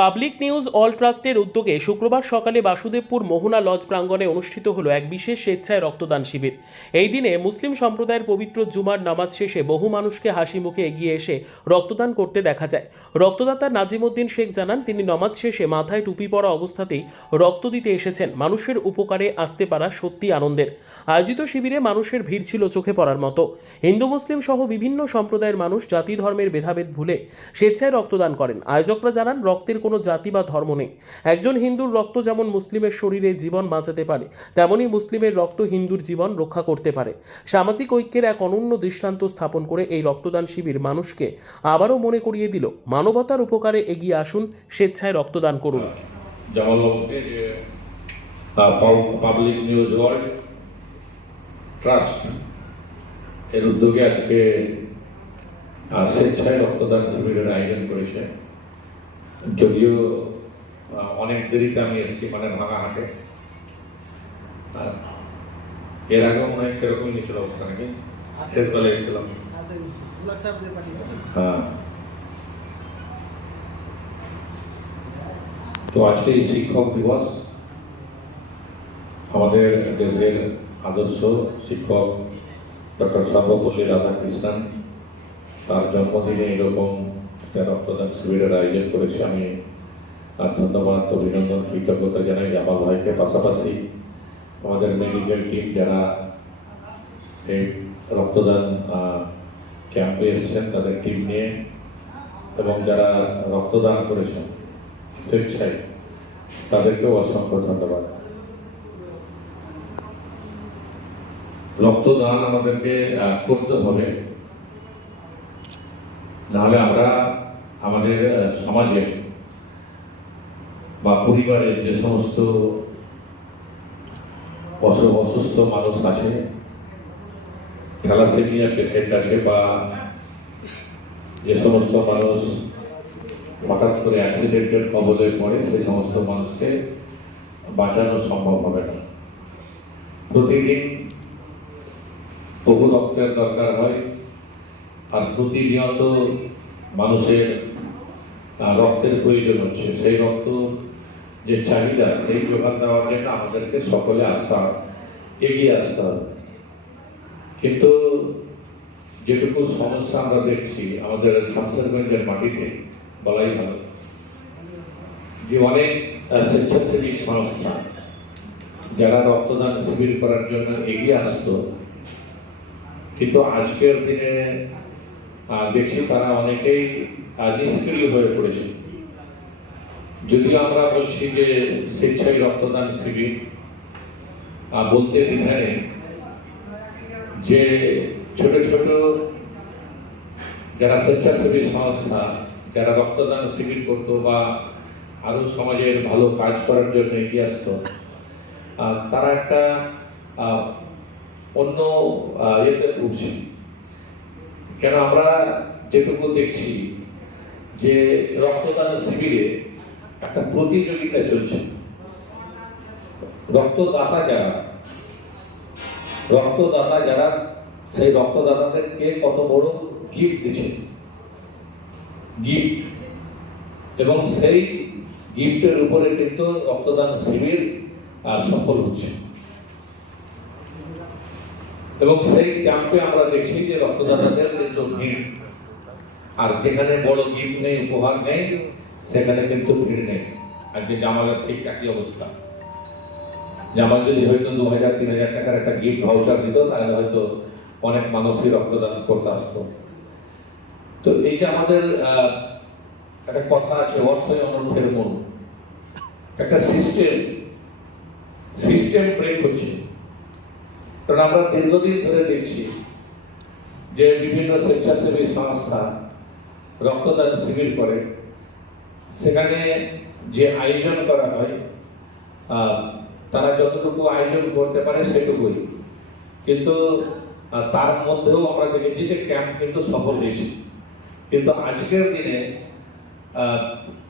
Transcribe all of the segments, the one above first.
Public news all ট্রাস্টের উদ্যোগে শুক্রবার সকালে বাসুদেবপুর মোহনা লজ প্রাঙ্গণে অনুষ্ঠিত হলো এক বিশেষ স্বেচ্ছায় রক্তদান শিবির। এই দিনে মুসলিম সম্প্রদায়ের পবিত্র জুমার নামাজ শেষে বহু মানুষকে হাসি মুখে এগিয়ে এসে রক্তদান করতে দেখা যায়। রক্তদাতা নাজিমুদ্দিন শেখ জানান, তিনি নামাজ শেষে মাথায় টুপি পরা অবস্থাতেই রক্ত দিতে এসেছেন। মানুষের উপকারে আসতে পারা সত্যি আনন্দের। আয়োজিত শিবিরে মানুষের ভিড় ছিল চোখে পড়ার মতো। হিন্দু, মুসলিম সহ বিভিন্ন সম্প্রদায়ের মানুষ জাতি ধর্মের ভেদাভেদ ভুলে স্বেচ্ছায় রক্তদান করেন। আয়োজকরা জানান, রক্তের কোনো জাতি বা ধর্ম নেই। একজন হিন্দুর রক্ত যেমন মুসলিমের শরীরে জীবন বাঁচাতে পারে তেমনই মুসলিমের রক্ত হিন্দুর জীবন রক্ষা করতে পারে। সামাজিক ঐক্যের এক অনন্য দৃষ্টান্ত স্থাপন করে এই রক্তদান শিবির মানুষকে আবারও মনে করিয়ে দিল, মানবতার উপকারে এগিয়ে আসুন, স্বেচ্ছায় রক্তদান করুন। পাবলিক নিউজ ওয়ার্ল্ড ট্রাস্ট এর উদ্যোগে আজকে স্বেচ্ছায় রক্তদান শিবিরের আয়োজন করেছে। যদিও অনেক দেরিতে আমি এসেছি মানে ভাঙা হাটে আর এর আগেও মনে হয় সেরকমই নিচের অবস্থা নাকি? শেষবেলা এসেছিলাম। হ্যাঁ। তো আজকে এই শিক্ষক দিবস আমাদের দেশের আদর্শ শিক্ষক ডক্টর সর্বপল্লী রাধাকৃষ্ণন জন্মদিনে এরকম একটা রক্তদান শিবিরের আয়োজন করেছে। আমি তার ধন্যবাদ অভিনন্দন, কৃতজ্ঞতা জানাই জামাল ভাইকে। পাশাপাশি আমাদের মেডিকেল টিম যারা এই রক্তদান ক্যাম্পে এসছেন, তাদের টিম নিয়ে এবং যারা রক্তদান করেছেন, স্বেচ্ছায় তাদেরকেও অসংখ্য ধন্যবাদ। রক্তদান আমাদেরকে করতে হবে। নাহলে আমরা আমাদের সমাজে বা পরিবারের যে সমস্ত অসু- অসুস্থ মানুষ আছে, থ্যালাসেমিয়া পেশেন্ট আছে বা যে সমস্ত মানুষ হঠাৎ করে অ্যাক্সিডেন্টের কবলে পড়ে সেই সমস্ত মানুষকে বাঁচানো সম্ভব হবে না। প্রতিদিন বহু রক্তের দরকার হয় আর প্রতিনিয়ত মানুষের রক্তের প্রয়োজন হচ্ছে। সেই রক্ত যে চাহিদা, সেই যোগান দেওয়ার জন্য আমাদেরকে সকলে আসতে হবে এগিয়ে আসতে হবে। কিন্তু যেটুকু সমস্যা আমরা দেখছি, আমাদের শামসারগঞ্জের মাটিতে, বলাই ভালো, যে অনেক স্বেচ্ছাসেবী সংস্থা, যারা রক্তদান শিবির করার জন্য এগিয়ে আসতো, কিন্তু আজকের দিনে দেখছি তারা অনেকেই নিষ্ক্রিয় হয়ে পড়েছে। যদিও আমরা বলছি যে স্বেচ্ছায় রক্তদান শিবির বলতে দ্বিধা যে ছোট ছোট যারা স্বেচ্ছাসেবী সংস্থা, যারা রক্তদান শিবির করতো বা আরও সমাজের ভালো কাজ করার জন্য এগিয়ে আসতো তারা একটা অন্য ইয়েতে উঠছে কেন আমরা যেটুকু দেখছি যে রক্তদান শিবিরে একটা প্রতিযোগিতা চলছে। রক্তদাতা যারা রক্তদাতা যারা, সেই রক্তদাতাদের কে কত বড় গিফট দিচ্ছে? গিফট এবং সেই গিফটের উপরে কিন্তু রক্তদান শিবির আর সফল হচ্ছে। এবং সেই ক্যাম্পে আমরা দেখছি যে রক্তদাতাদের কিন্তু ভিড়। আর যেখানে বড় গিফট নেই, উপহার নেই, সেখানে কিন্তু ভিড় নেই। আজকে জামালের ঠিক একই অবস্থা। জামাল যদি হয়তো দু হাজার, তিন হাজার টাকার একটা গিফট ভাউচার দিত, তাহলে হয়তো অনেক মানুষই রক্তদান করতে আসতো। তো এই যে আমাদের একটা কথা আছে, অর্থই অনর্থের মূল। একটা সিস্টেম সিস্টেম ব্রেক হচ্ছে। কারণ আমরা দীর্ঘদিন ধরে দেখছি যে বিভিন্ন স্বেচ্ছাসেবী সংস্থা রক্তদান শিবির করে। সেখানে যে আয়োজন করা হয় তারা যতটুকু আয়োজন করতে পারে সেটুকুই। কিন্তু তার মধ্যেও আমরা দেখেছি যে ক্যাম্প কিন্তু সফল হয়েছে। কিন্তু আজকের দিনে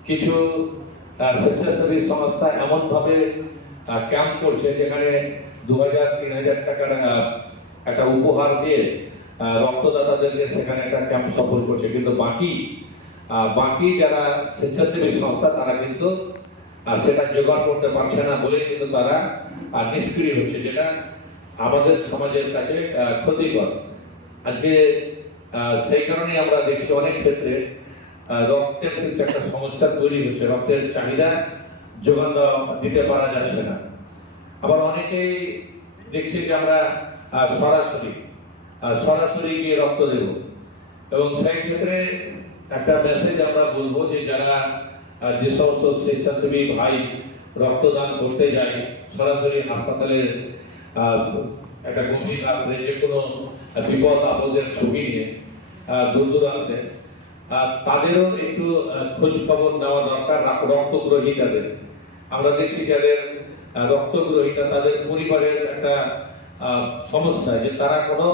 কিছু স্বেচ্ছাসেবী সংস্থা এমনভাবে ক্যাম্প করছে যেখানে দু হাজার তিন হাজার টাকার একটা উপহার দিয়ে রক্তদাতাদেরকে সেখানে একটা ক্যাম্প সফল করছে। কিন্তু বাকি বাকি যারা স্বেচ্ছাসেবী সংস্থা, তারা কিন্তু সেটা জোগাড় করতে পারছে না বলে কিন্তু তারা নিষ্ক্রিয় হচ্ছে, যেটা আমাদের সমাজের কাছে ক্ষতিকর। আজকে সেই কারণেই আমরা দেখছি অনেক ক্ষেত্রে রক্তের কিন্তু একটা সমস্যা তৈরি হচ্ছে। রক্তের চাহিদা যোগান দেওয়া দিতে পারা যাচ্ছে না। আবার অনেকেই দেখছি যে আমরা সরাসরি সরাসরি গিয়ে রক্ত দেব। এবং সেই ক্ষেত্রে একটা মেসেজ আমরা বলব যে যারা যে সমস্ত স্বেচ্ছাসেবী ভাই রক্তদান করতে যায়, সরাসরি হাসপাতালের একটা গভীর রাত্রে, যে কোনো বিপদ আপদের ছবি নিয়ে দূর দূরান্তে তাদেরও একটু খোঁজ খবর নেওয়া দরকার রাক- রক্তগ্রহীতাদের আমরা দেখছি যাদের আহ, রক্তগ্রহীতা তাদের পরিবারের একটা সমস্যা যে তারা কোনো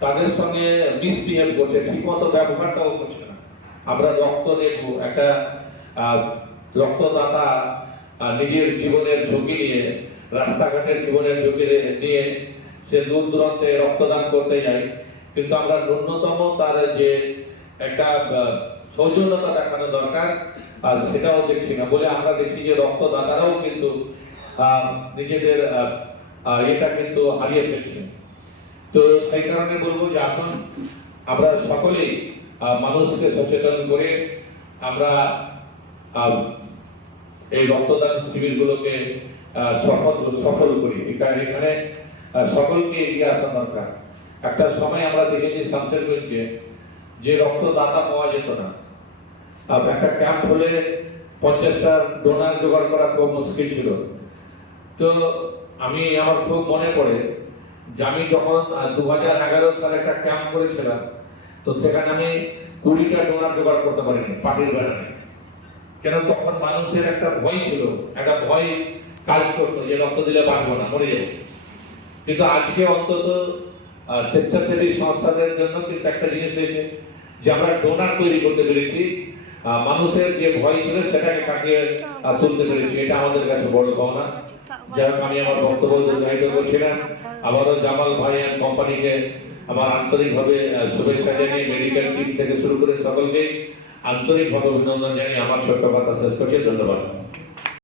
তাদের সঙ্গে মিসবিহেভ করছে ঠিকমতো ব্যবহারটাও করছে না। আমরা রক্ত দেব একটা রক্তদাতা নিজের জীবনের ঝুঁকি নিয়ে রাস্তাঘাটের জীবনের ঝুঁকি নিয়ে সে দূর দূরান্তে রক্তদান করতে যায়। কিন্তু আমরা ন্যূনতম তার যে একটা সৌজন্যতা দেখানো দরকার আর সেটাও দেখছি না। বলে আমরা দেখছি যে রক্তদাতারাও কিন্তু নিজেদের এটা কিন্তু হারিয়ে ফেলছে তো সেই কারণে বলব যে এখন আমরা সকলেই মানুষকে সচেতন করে আমরা এই রক্তদান শিবিরগুলোকে সফল সফল করি। এখানে সকলকে এগিয়ে আসা দরকার। একটা সময় আমরা দেখেছি শামশেরগঞ্জে যে রক্তদাতা পাওয়া যেত না। একটা ক্যাম্প হলে পঞ্চাশটা ডোনার জোগাড় করা খুব মুশকিল ছিল। তো আমি আমার খুব মনে পড়ে যে আমি যখন দু হাজার এগারো সালে একটা ক্যাম্প করেছিলাম, তো সেখানে আমি কুড়িটা ডোনার জোগাড় করতে পারিনি, পার্টির ব্যানারে। কেন তখন মানুষের একটা ভয় ছিল, একটা ভয় কাজ করতো যে রক্ত দিলে বাঁচবো না, মরে যাব। কিন্তু আজকে অন্তত স্বেচ্ছাসেবী সংস্থাদের জন্য কিন্তু একটা জিনিস হয়েছে যে আমরা ডোনার তৈরি করতে পেরেছি মানুষের যে ভয় ছিল সেটাকে কাটিয়ে তুলতে পেরেছি, এটা আমাদের কাছে বড় পাওনা হোক আমি আমার বক্তব্য দীর্ঘায়িত করছিলাম আবারও জামাল ভাই আর কোম্পানিকে আমার আন্তরিকভাবে শুভেচ্ছা জানিয়ে মেডিকেল টিম থেকে শুরু করে সকলকে আন্তরিকভাবে অভিনন্দন জানিয়ে আমার ছোট্ট কথা শেষ করছি। ধন্যবাদ।